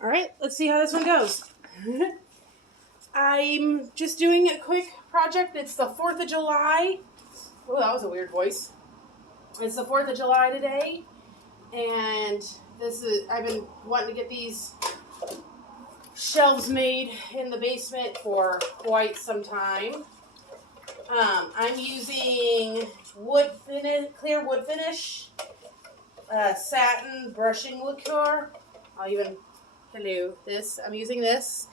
All right, let's see how this one goes. I'm just doing a quick project. It's the 4th of July. Oh, that was a weird voice. It's the 4th of July today, and I've been wanting to get these shelves made in the basement for quite some time. I'm using clear wood finish, satin brushing liqueur. I'm using this.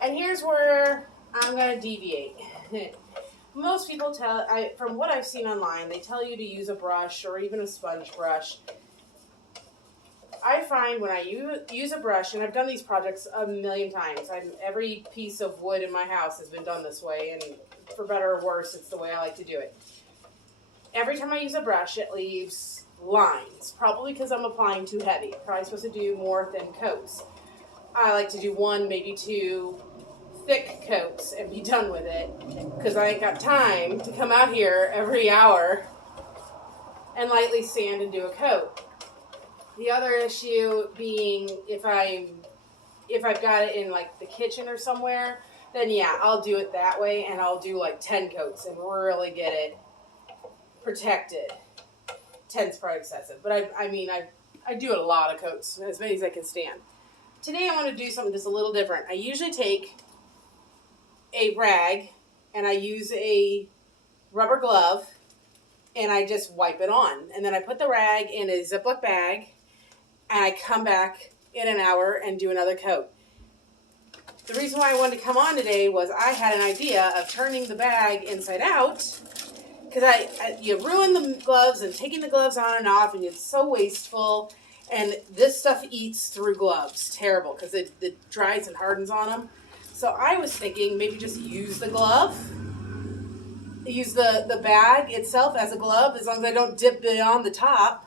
And here's where I'm going to deviate. Most people from what I've seen online, they tell you to use a brush or even a sponge brush. I find when I use a brush, and I've done these projects a million times, every piece of wood in my house has been done this way, and for better or worse, it's the way I like to do it. Every time I use a brush, it leaves lines, probably because I'm applying too heavy. I'm probably supposed to do more thin coats. I like to do 1, maybe 2 thick coats and be done with it, because I ain't got time to come out here every hour and lightly sand and do a coat. The other issue being if I've got it in like the kitchen or somewhere, then yeah, I'll do it that way, and I'll do like 10 coats and really get it protected. 10's probably excessive, but I do a lot of coats, as many as I can stand. Today I want to do something just a little different. I usually take a rag and I use a rubber glove and I just wipe it on. And then I put the rag in a Ziploc bag and I come back in an hour and do another coat. The reason why I wanted to come on today was I had an idea of turning the bag inside out, because you ruin the gloves and taking the gloves on and off, and it's so wasteful. And this stuff eats through gloves. Terrible, because it dries and hardens on them. So I was thinking maybe just use the glove. Use the bag itself as a glove, as long as I don't dip beyond the top.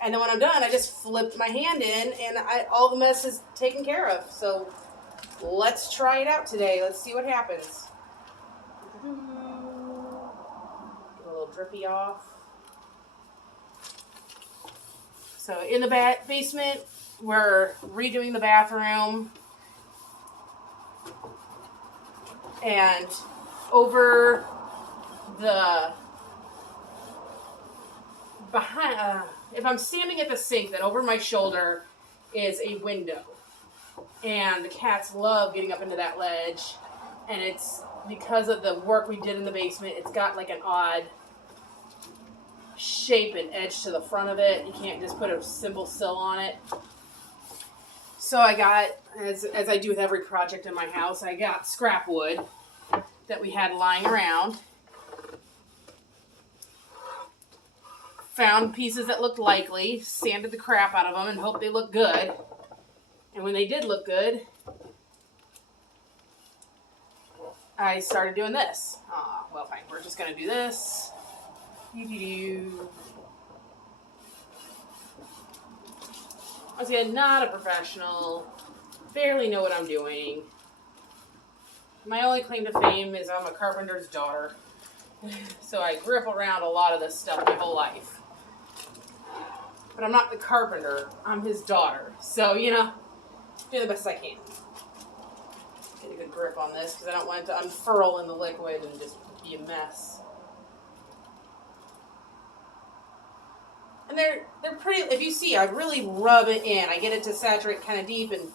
And then when I'm done, I just flip my hand in, and all the mess is taken care of. So let's try it out today. Let's see what happens. Get a little drippy off. So in the basement, we're redoing the bathroom. And over if I'm standing at the sink, then over my shoulder is a window. And the cats love getting up into that ledge. And it's because of the work we did in the basement, it's got like an odd shape and edge to the front of it. You can't just put a simple sill on it. So I got, as I do with every project in my house, I got scrap wood that we had lying around. Found pieces that looked likely, sanded the crap out of them, and hoped they looked good. And when they did look good, I started doing this. Well, fine. We're just going to do this. Once again, not a professional. Barely know what I'm doing. My only claim to fame is I'm a carpenter's daughter. So I grew up around a lot of this stuff my whole life. But I'm not the carpenter. I'm his daughter. So, do the best I can. Get a good grip on this because I don't want it to unfurl in the liquid and just be a mess. And they're pretty, if you see, I really rub it in. I get it to saturate kind of deep, and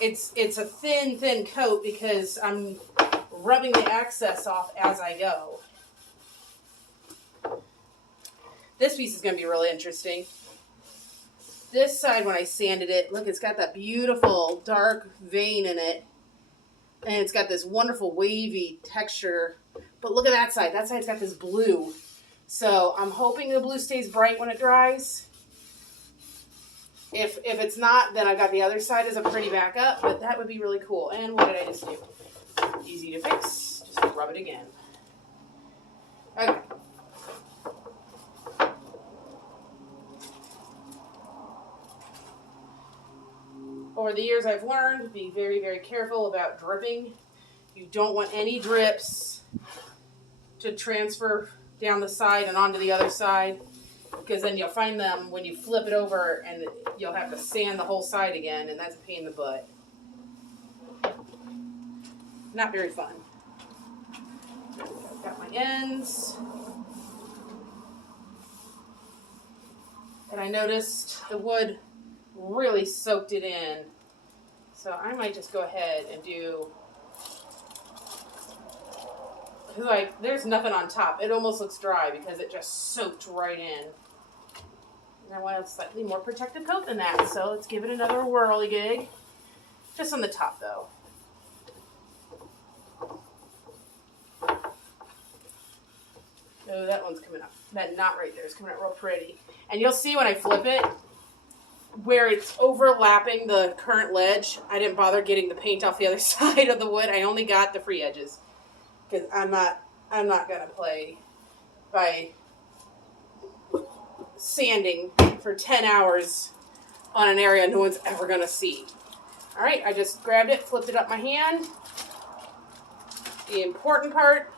it's a thin coat because I'm rubbing the excess off as I go. This piece is going to be really interesting. This side, when I sanded it, look, it's got that beautiful dark vein in it. And it's got this wonderful wavy texture. But look at that side. That side's got this blue. So I'm hoping the blue stays bright when it dries. If it's not, then I've got the other side as a pretty backup. But that would be really cool. And what did I just do? Easy to fix. Just rub it again. Okay. Over the years, I've learned to be very, very careful about dripping. You don't want any drips to transfer down the side and onto the other side. because then you'll find them when you flip it over and you'll have to sand the whole side again, and that's a pain in the butt. Not very fun. I've got my ends. And I noticed the wood really soaked it in. So I might just go ahead and do, like, there's nothing on top. It almost looks dry because it just soaked right in. And I want a slightly more protective coat than that, so let's give it another whirligig. Just on the top, though. Oh, that one's coming up. That knot right there is coming out real pretty. And you'll see when I flip it, where it's overlapping the current ledge, I didn't bother getting the paint off the other side of the wood. I only got the free edges. Because I'm not gonna play by sanding for 10 hours on an area no one's ever gonna see. All right, I just grabbed it, flipped it up my hand. The important part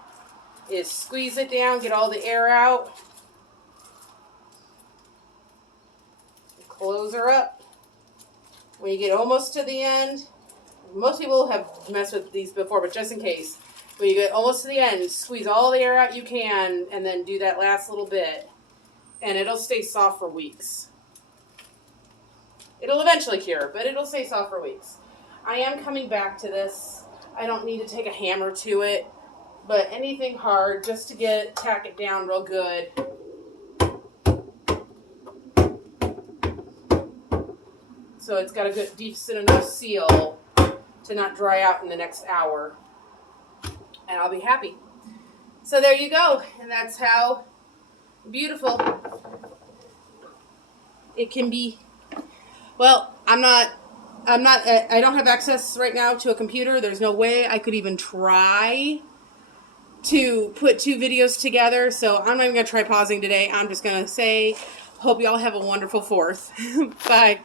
is squeeze it down, get all the air out. Close her up. When you get almost to the end, most people have messed with these before, but just in case, when you get almost to the end, squeeze all the air out you can, and then do that last little bit, and it'll stay soft for weeks. It'll eventually cure, but it'll stay soft for weeks. I am coming back to this. I don't need to take a hammer to it, but anything hard, just to tack it down real good. So it's got a good, decent enough seal to not dry out in the next hour. And I'll be happy. So there you go. And that's how beautiful it can be. Well, I don't have access right now to a computer. There's no way I could even try to put two videos together. So I'm not even going to try pausing today. I'm just going to say, hope you all have a wonderful 4th. Bye.